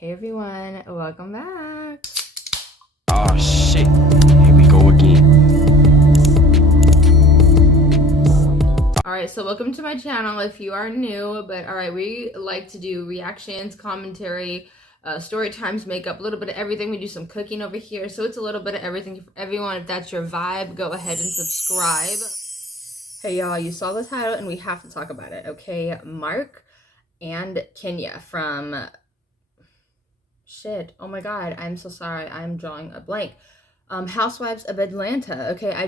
Hey everyone, welcome back. Oh shit, here we go again. Alright, so welcome to my channel if you are new, but alright, we like to do reactions, commentary, story times, makeup, a little bit of everything. We do some cooking over here, so it's a little bit of everything for everyone. If that's your vibe, go ahead and subscribe. Hey y'all, you saw the title and we have to talk about it, okay? Marc and Kenya from... oh my god, I'm so sorry, I'm drawing a blank. Housewives of Atlanta. Okay, I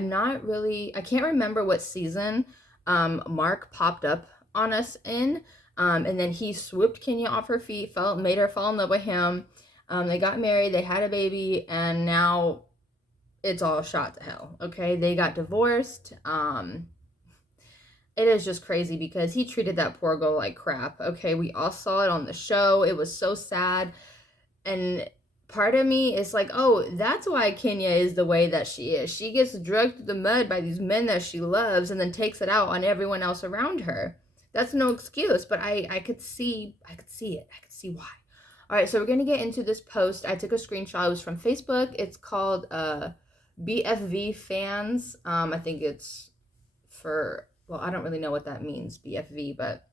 can't remember what season Marc popped up on us in, and then he swooped Kenya off her feet, made her fall in love with him. They got married, they had a baby, and now it's all shot to hell. Okay, they got divorced. It is just crazy because he treated that poor girl like crap. Okay, we all saw it on the show. It was so sad. And part of me is like, oh, that's why Kenya is the way that she is. She gets dragged through the mud by these men that she loves and then takes it out on everyone else around her. That's no excuse, but I could see it. I could see why. All right, so we're going to get into this post. I took a screenshot. It was from Facebook. It's called BFV fans. I think it's for, well, I don't really know what that means, BFV, but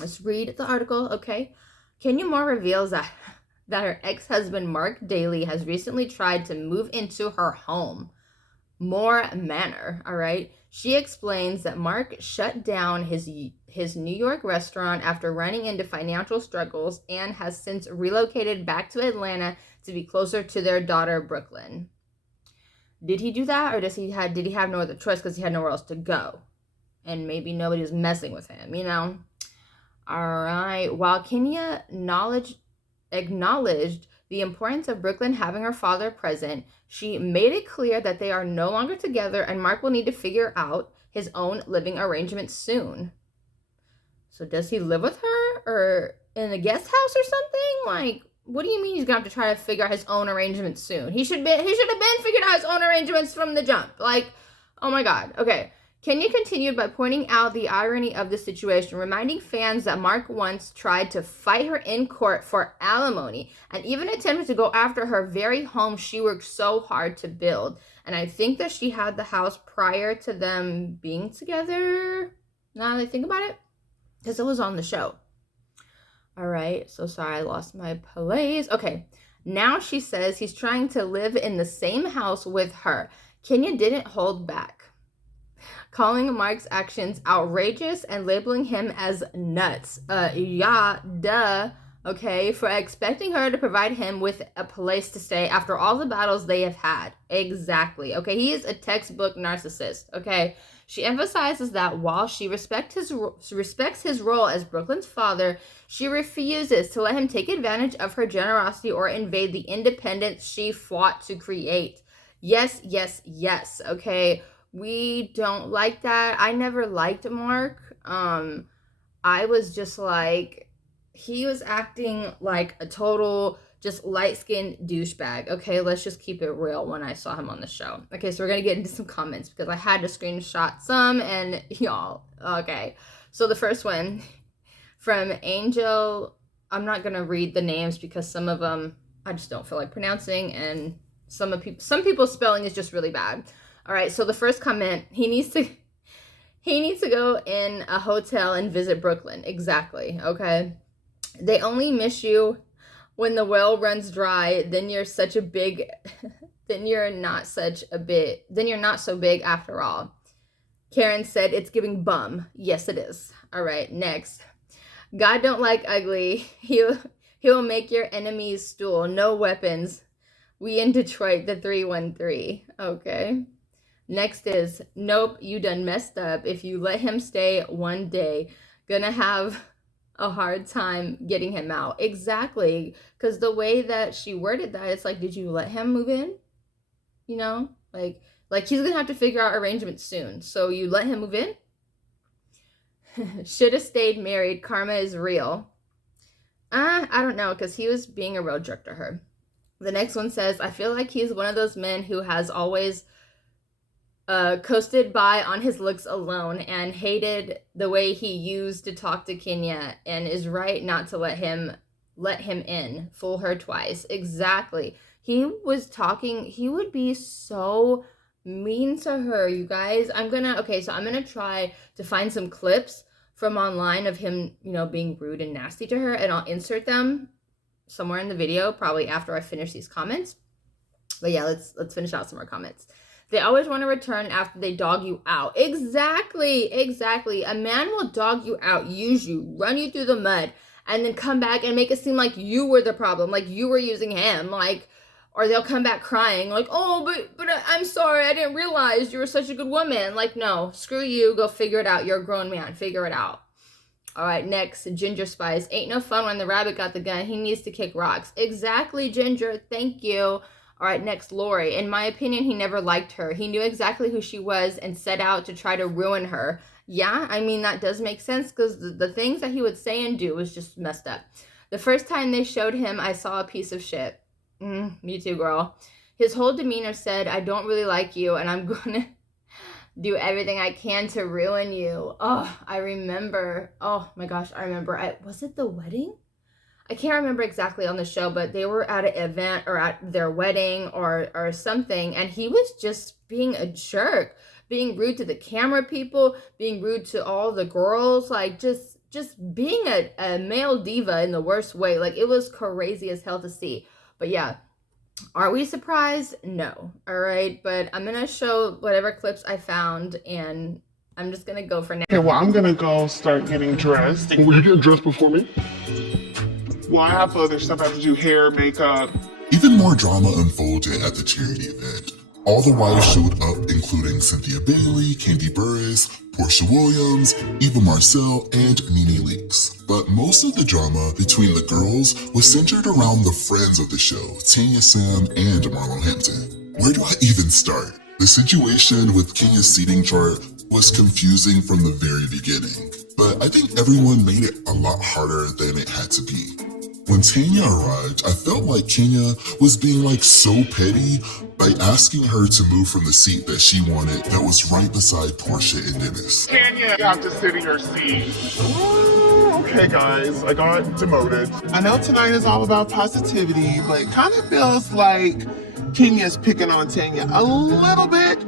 let's read the article, okay? Kenya Moore reveals that her ex-husband Marc Daley has recently tried to move into her home, Moore Manor, all right? She explains that Marc shut down his New York restaurant after running into financial struggles and has since relocated back to Atlanta to be closer to their daughter, Brooklyn. Did he do that, or did he have no other choice because he had nowhere else to go? And maybe nobody was messing with him, you know? All right, while Kenya acknowledged the importance of Brooklyn having her father present, she made it clear that they are no longer together and Marc will need to figure out his own living arrangement soon. So does he live with her or in a guest house or something? Like, what do you mean he's gonna have to try to figure out his own arrangements soon? He should have been figured out his own arrangements from the jump. Like, oh my god. Okay. Kenya continued by pointing out the irony of the situation, reminding fans that Marc once tried to fight her in court for alimony and even attempted to go after her very home she worked so hard to build. And I think that she had the house prior to them being together, now that I think about it, because it was on the show. All right, so sorry, I lost my place. Okay, now she says he's trying to live in the same house with her. Kenya didn't hold back, calling Marc's actions outrageous and labeling him as nuts. Yeah, duh, okay, for expecting her to provide him with a place to stay after all the battles they have had. Exactly, okay, he is a textbook narcissist, okay? She emphasizes that while she respects his role as Brooklyn's father, she refuses to let him take advantage of her generosity or invade the independence she fought to create. Yes, yes, yes, okay? We don't like that. I never liked Marc. I was just like, he was acting like a total just light-skinned douchebag. Okay, let's just keep it real when I saw him on the show. Okay, so we're gonna get into some comments because I had to screenshot some and y'all, okay. So the first one from Angel, I'm not gonna read the names because some of them I just don't feel like pronouncing, and some people's spelling is just really bad. All right, so the first comment, he needs to go in a hotel and visit Brooklyn. Exactly, okay? They only miss you when the well runs dry, then you're not so big after all. Karen said it's giving bum. Yes, it is. All right, next. God don't like ugly. He'll make your enemies stool. No weapons. We in Detroit, the 313. Okay. Next is, nope, you done messed up. If you let him stay one day, gonna have a hard time getting him out. Exactly, because the way that she worded that, it's like, did you let him move in? You know, like he's gonna have to figure out arrangements soon. So you let him move in? Should have stayed married. Karma is real. I don't know, because he was being a real jerk to her. The next one says, I feel like he's one of those men who has always coasted by on his looks alone and hated the way he used to talk to Kenya and is right not to let him let him in, fool her twice. Exactly. He was talking, he would be so mean to her, you guys. I'm gonna try to find some clips from online of him, you know, being rude and nasty to her, and I'll insert them somewhere in the video, probably after I finish these comments. But yeah, let's finish out some more comments. They always want to return after they dog you out. Exactly. A man will dog you out, use you, run you through the mud, and then come back and make it seem like you were the problem, like you were using him, like, or they'll come back crying, like, oh, but I'm sorry, I didn't realize you were such a good woman. Like, no, screw you, go figure it out. You're a grown man, figure it out. All right, next, Ginger Spice. Ain't no fun when the rabbit got the gun. He needs to kick rocks. Exactly, Ginger, thank you. All right, next, Lori. In my opinion, he never liked her. He knew exactly who she was and set out to try to ruin her. Yeah, I mean, that does make sense because the things that he would say and do was just messed up. The first time they showed him, I saw a piece of shit. Me too, girl. His whole demeanor said, I don't really like you and I'm going to do everything I can to ruin you. Oh, I remember. Oh my gosh, I remember. Was it the wedding? I can't remember exactly on the show, but they were at an event or at their wedding or something, and he was just being a jerk, being rude to the camera people, being rude to all the girls, like just being a male diva in the worst way. Like, it was crazy as hell to see. But yeah, are we surprised? No. All right, but I'm gonna show whatever clips I found, and I'm just gonna go for now. Okay, well, I'm gonna go start getting dressed. Will you get dressed before me? Well, I have other stuff I have to do, hair, makeup. Even more drama unfolded at the charity event. All the wives showed up, including Cynthia Bailey, Candy Burris, Portia Williams, Eva Marcel, and Nene Leakes. But most of the drama between the girls was centered around the friends of the show, Tanya Sam and Marlo Hampton. Where do I even start? The situation with Kenya's seating chart was confusing from the very beginning, but I think everyone made it a lot harder than it had to be. When Tanya arrived, I felt like Kenya was being like so petty by asking her to move from the seat that she wanted that was right beside Portia and Dennis. Tanya, you have to sit in your seat. Ooh, okay, guys, I got demoted. I know tonight is all about positivity, but it kind of feels like Kenya's picking on Tanya a little bit.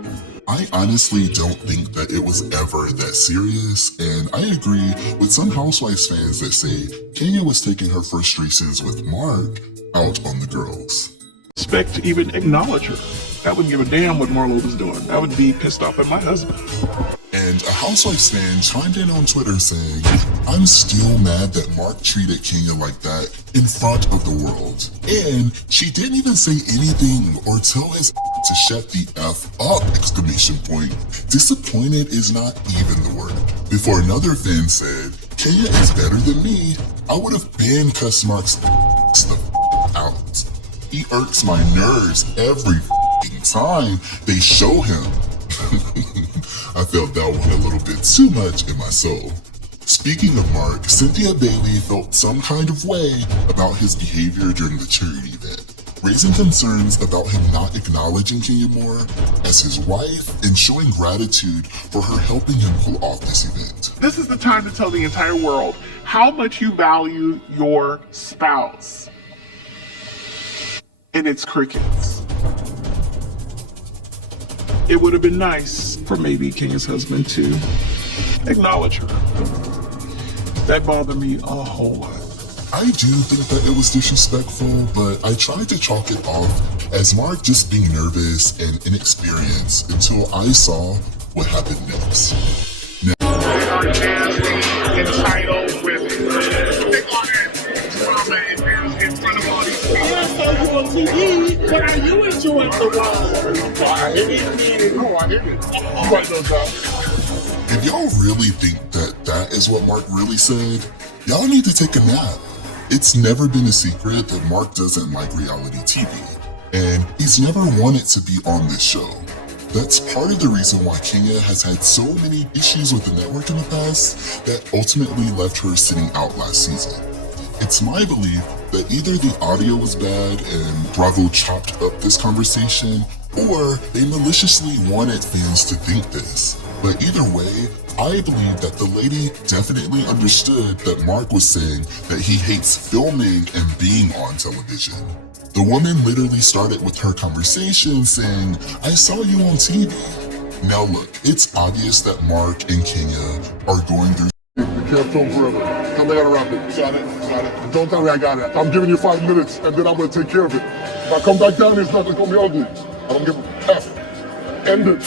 I honestly don't think that it was ever that serious, and I agree with some Housewives fans that say Kenya was taking her frustrations with Marc out on the girls. Expect to even acknowledge her. I wouldn't give a damn what Marlo was doing. I would be pissed off at my husband. And a Housewives fan chimed in on Twitter saying, I'm still mad that Marc treated Kenya like that in front of the world. And she didn't even say anything or tell his to shut the F up, exclamation point. Disappointed is not even the word. Before another fan said, Kenya is better than me, I would have banned cuss Marc's the out. He irks my nerves every time they show him. I felt that one a little bit too much in my soul. Speaking of Marc, Cynthia Bailey felt some kind of way about his behavior during the charity event, raising concerns about him not acknowledging Kenya more as his wife and showing gratitude for her helping him pull off this event. This is the time to tell the entire world how much you value your spouse. And it's crickets. It would have been nice for maybe Kenya's husband to acknowledge her. That bothered me a whole lot. I do think that it was disrespectful, but I tried to chalk it off as Marc just being nervous and inexperienced until I saw what happened next. They are nasty, entitled women. They are drama in front of all these people. Yeah, so you on TV, but are you enjoying the role? I hit it. No, I hit it. You write those out. If y'all really think that that is what Marc really said, y'all need to take a nap. It's never been a secret that Marc doesn't like reality TV, and he's never wanted to be on this show. That's part of the reason why Kenya has had so many issues with the network in the past that ultimately left her sitting out last season. It's my belief that either the audio was bad and Bravo chopped up this conversation, or they maliciously wanted fans to think this. But either way, I believe that the lady definitely understood that Marc was saying that he hates filming and being on television. The woman literally started with her conversation saying, "I saw you on TV." Now look, it's obvious that Marc and Kenya are going through. You can't film forever. Tell me I gotta wrap it. Got it. Don't tell me I got it. I'm giving you 5 minutes and then I'm gonna take care of it. If I come back down here, it's not gonna be ugly. I don't give a F. End it.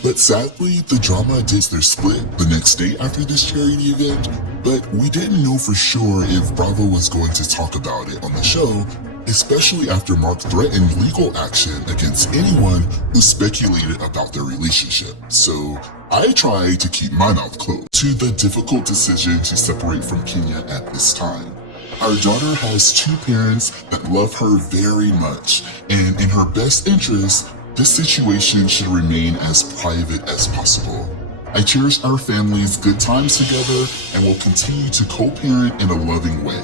But sadly, the drama did their split the next day after this charity event, but we didn't know for sure if Bravo was going to talk about it on the show, especially after Marc threatened legal action against anyone who speculated about their relationship. So I tried to keep my mouth closed to the difficult decision to separate from Kenya at this time. Our daughter has 2 parents that love her very much, and in her best interest, this situation should remain as private as possible. I cherish our family's good times together and will continue to co-parent in a loving way.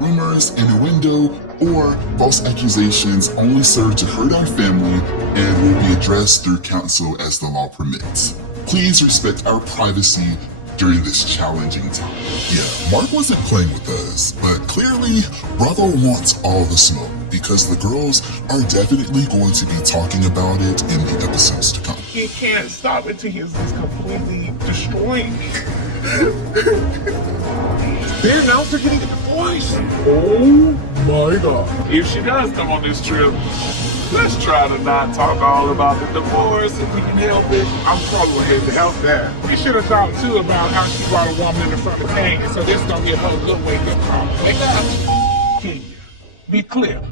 Rumors, innuendo, or false accusations only serve to hurt our family and will be addressed through counsel as the law permits. Please respect our privacy during this challenging time. Yeah, Marc wasn't playing with us, but clearly Bravo wants all the smoke because the girls are definitely going to be talking about it in the episodes to come. He can't stop it till he's completely destroying me. They announced they're getting a divorce. Oh my God. If she does come on this trip, let's try to not talk all about the divorce if we can help it. I'm probably gonna have to help that. We should have thought too about how she brought a woman in the front of Kenya, so this is gonna be a whole good wake up call. Wake up. Kenya. Be clear.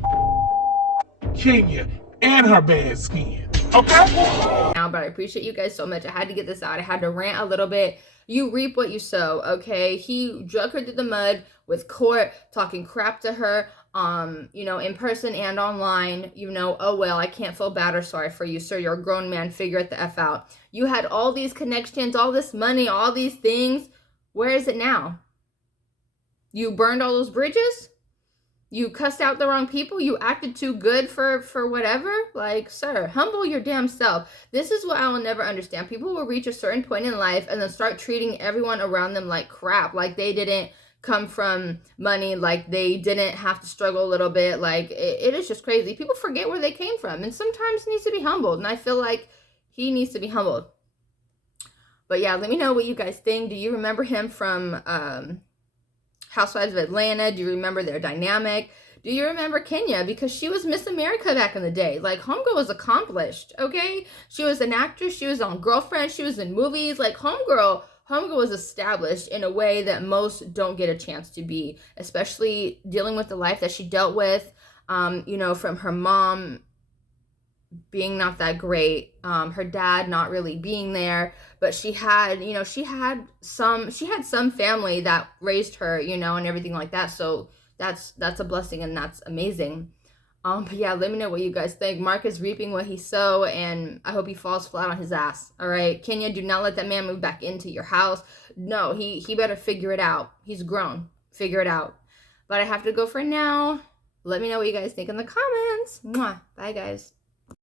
Kenya and her bad skin. Okay? Now, but I appreciate you guys so much. I had to get this out. I had to rant a little bit. You reap what you sow, okay? He drug her through the mud with court, talking crap to her, you know, in person and online. You know, oh well, I can't feel bad or sorry for you, sir. You're a grown man. Figure it the F out. You had all these connections, all this money, all these things. Where is it now? You burned all those bridges? You cussed out the wrong people? You acted too good for whatever? Like, sir, humble your damn self. This is what I will never understand. People will reach a certain point in life and then start treating everyone around them like crap. Like they didn't come from money. Like they didn't have to struggle a little bit. Like it is just crazy. People forget where they came from and sometimes needs to be humbled. And I feel like he needs to be humbled. But yeah, let me know what you guys think. Do you remember him from Housewives of Atlanta? Do you remember their dynamic? Do you remember Kenya? Because she was Miss America back in the day. Like, homegirl was accomplished, okay? She was an actress. She was on Girlfriend. She was in movies. Like, homegirl was established in a way that most don't get a chance to be, especially dealing with the life that she dealt with, you know, from her mom being not that great, her dad not really being there, but she had, you know, she had some family that raised her, you know, and everything like that. So that's a blessing and that's amazing. But yeah, let me know what you guys think. Marc is reaping what he sowed, and I hope he falls flat on his ass. All right, Kenya, do not let that man move back into your house. No, he better figure it out. He's grown. Figure it out. But I have to go for now. Let me know what you guys think in the comments. Mwah. Bye, guys.